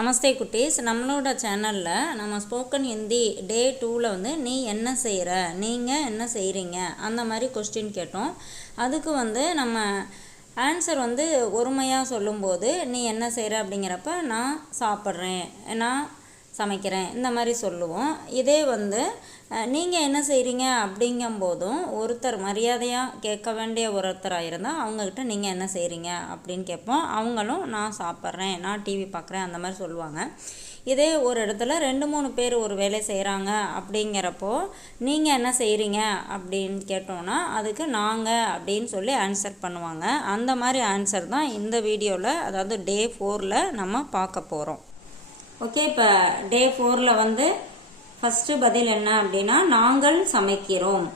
நமஸ்தே குட்டீஸ். நம்மளோட சேனலில் நம்ம ஸ்போக்கன் ஹிந்தி டே டூவில் வந்து நீ என்ன செய்கிற நீங்கள் என்ன செய்கிறீங்க அந்த மாதிரி கொஸ்டின் கேட்டோம். அதுக்கு வந்து நம்ம ஆன்சர் வந்து ஒருமையாக சொல்லும்போது நீ என்ன செய்கிற அப்படிங்கிறப்ப நான் சாப்பிட்றேன். நான் சமைக்கிறேன் இந்த மாதிரி சொல்லுவோம். இதே வந்து நீங்கள் என்ன செய்கிறீங்க அப்படிங்கும்போதும் ஒருத்தர் மரியாதையாக கேட்க வேண்டிய ஒருத்தராக இருந்தால் அவங்கக்கிட்ட நீங்கள் என்ன செய்கிறீங்க அப்படின்னு கேட்போம். அவங்களும் நான் சாப்பிட்றேன் நான் டிவி பார்க்குறேன் அந்த மாதிரி சொல்லுவாங்க. இதே ஒரு இடத்துல ரெண்டு மூணு பேர் ஒரு வேலை செய்கிறாங்க அப்படிங்கிறப்போ நீங்கள் என்ன செய்கிறீங்க அப்படின்னு கேட்டோன்னா அதுக்கு நாங்கள் அப்படின்னு சொல்லி ஆன்சர் பண்ணுவாங்க. அந்த மாதிரி ஆன்சர் தான் இந்த வீடியோவில் அதாவது டே ஃபோரில் நம்ம பார்க்க போகிறோம் ஓகே இப்போ டே ஃபோரில் வந்து ஃபஸ்ட்டு பதில் என்ன அப்படின்னா நாங்கள் சமைக்கிறோம்.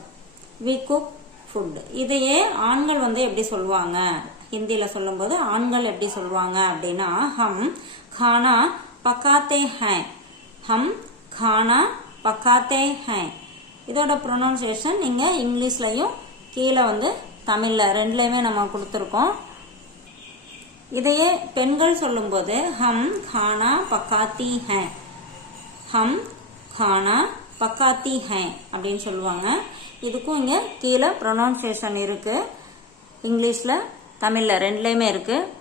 வி குக் ஃபுட் இதையே ஆண்கள் வந்து எப்படி சொல்லுவாங்க? ஹிந்தியில் சொல்லும்போது ஆண்கள் எப்படி சொல்லுவாங்க அப்படின்னா ஹம் கானா பக்காத்தே ஹே. ஹம் கானா பக்காத்தே ஹே. இதோட ப்ரொனவுன்சியேஷன் நீங்கள் இங்கிலீஷ்லையும் கீழே வந்து தமிழில் ரெண்டுலேயுமே நம்ம கொடுத்துருக்கோம். இதையே பெண்கள் சொல்லும்போது ஹம் கானா பக்காத்தி ஹே. ஹம் கானா பக்காத்தி ஹே அப்படின்னு சொல்லுவாங்க. இதுக்கும் இங்கே கீழே ப்ரொனவுன்சியேஷன் இருக்குது இங்கிலீஷில் தமிழில் ரெண்டுலேயுமே இருக்குது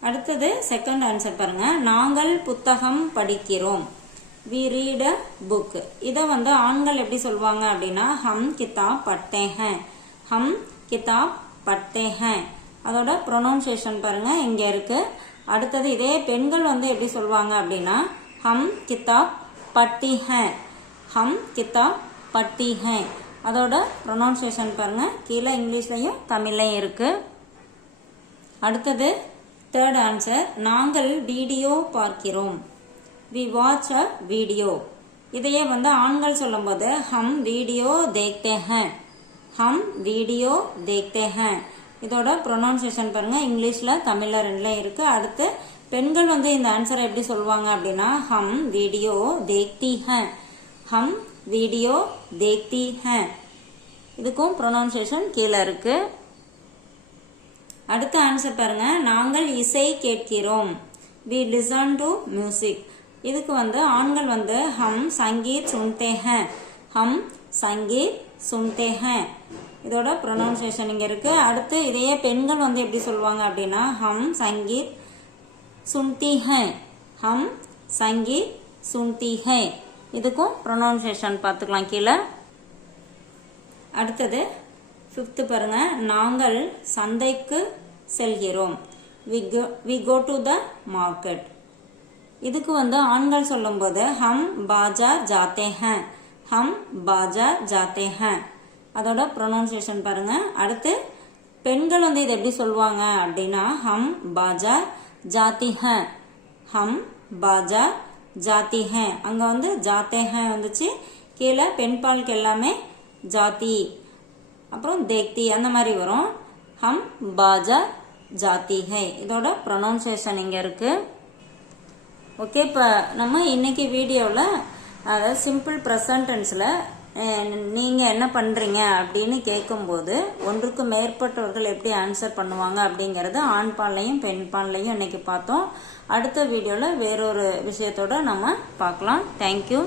அடுத்தது செகண்ட் ஆன்சர் பாருங்கள் நாங்கள் புத்தகம் படிக்கிறோம். வி ரீட் அ புக் இதை வந்து ஆண்கள் எப்படி சொல்லுவாங்க அப்படின்னா ஹம் கிதாப் பட்டே ஹம் கிதாப் பட்டே ஹேன் அதோட ப்ரொனவுன்சியேஷன் பாருங்கள் இங்கே இருக்குது அடுத்தது இதே பெண்கள் வந்து எப்படி சொல்லுவாங்க அப்படின்னா ஹம் கித்தாப் பட்டி ஹே ஹம் கித்தாப் பட்டி ஹே அதோட ப்ரொனவுன்சியேஷன் பாருங்கள் கீழே இங்கிலீஷ்லையும் தமிழ்லையும் இருக்குது அடுத்தது தேர்ட் ஆன்சர் நாங்கள் வீடியோ பார்க்கிறோம். வி வாட்ச் அ வீடியோ இதையே வந்து ஆண்கள் சொல்லும்போது ஹம் வீடியோ தேக்தே ஹேன் ஹம் வீடியோ தேக்தே ஹேன் இதோட ப்ரொனவுன்சியேஷன் பாருங்க. இங்கிலீஷில் தமிழில் ரெண்டுல இருக்குது அடுத்து பெண்கள் வந்து இந்த ஆன்சரை எப்படி சொல்லுவாங்க அப்படின்னா ஹம் வீடியோ தேக்தி ஹேன் ஹம் வீடியோ தேக்தி ஹேன் இதுக்கும் ப்ரொனவுன்சியேஷன் கீழே இருக்கு. அடுத்த ஆன்சர் பாருங்க. நாங்கள் இசை கேட்கிறோம். வி லிசன் டு மியூசிக் இதுக்கு வந்து ஆண்கள் வந்து ஹம் சங்கீத் சுன்தே ஹேன் ஹம் சங்கீத் சுன்தே ஹேன் இதோட ப்ரொனவுன்சியேஷன் இங்கே இருக்குது அடுத்து இதையே பெண்கள் வந்து எப்படி சொல்லுவாங்க அப்படின்னா ஹம் சங்கீத் சுன்தி ஹை ஹம் சங்கீத் சுன்தி ஹை இதுக்கும் ப்ரொனவுன்சியேஷன் பார்த்துக்கலாம் கீழே. அடுத்தது ஃபிஃப்த்து பாருங்க. நாங்கள் சந்தைக்கு செல்கிறோம். We go to the market இதுக்கு வந்து ஆண்கள் சொல்லும்போது ஹம் பாஜா ஜாத்தே ஹேன் ஹம் பாஜா ஜாத்தே ஹ அதோட ப்ரொனவுன்சியேஷன் பாருங்க. அடுத்து பெண்கள் வந்து இது எப்படி சொல்லுவாங்க அப்படின்னா ஹம் பாஜா ஜாத்தி ஹ ஹம் பாஜா ஜாத்தி ஹேன் அங்கே வந்து ஜாத்தே ஹேன் வந்துச்சு. கீழே பெண் பாலுக்கு எல்லாமே ஜாதி அப்புறம் தேக்தி அந்த மாதிரி வரும். ஹம் பாஜா ஜாதி ஹை இதோட ப்ரொனவுன்சியேஷன் இங்கே இருக்குது ஓகே இப்போ நம்ம இன்னைக்கு வீடியோவில் அதாவது சிம்பிள் ப்ரெசன்டென்ஸில் நீங்கள் என்ன பண்ணுறீங்க அப்படின்னு கேட்கும்போது ஒன்றுக்கு மேற்பட்டவர்கள் எப்படி ஆன்சர் பண்ணுவாங்க அப்படிங்கிறது ஆண் பால்லையும் பெண் பால்லையும் இன்னைக்கு பார்த்தோம். அடுத்த வீடியோவில் வேறொரு விஷயத்தோட நம்ம பார்க்கலாம். தேங்க்யூ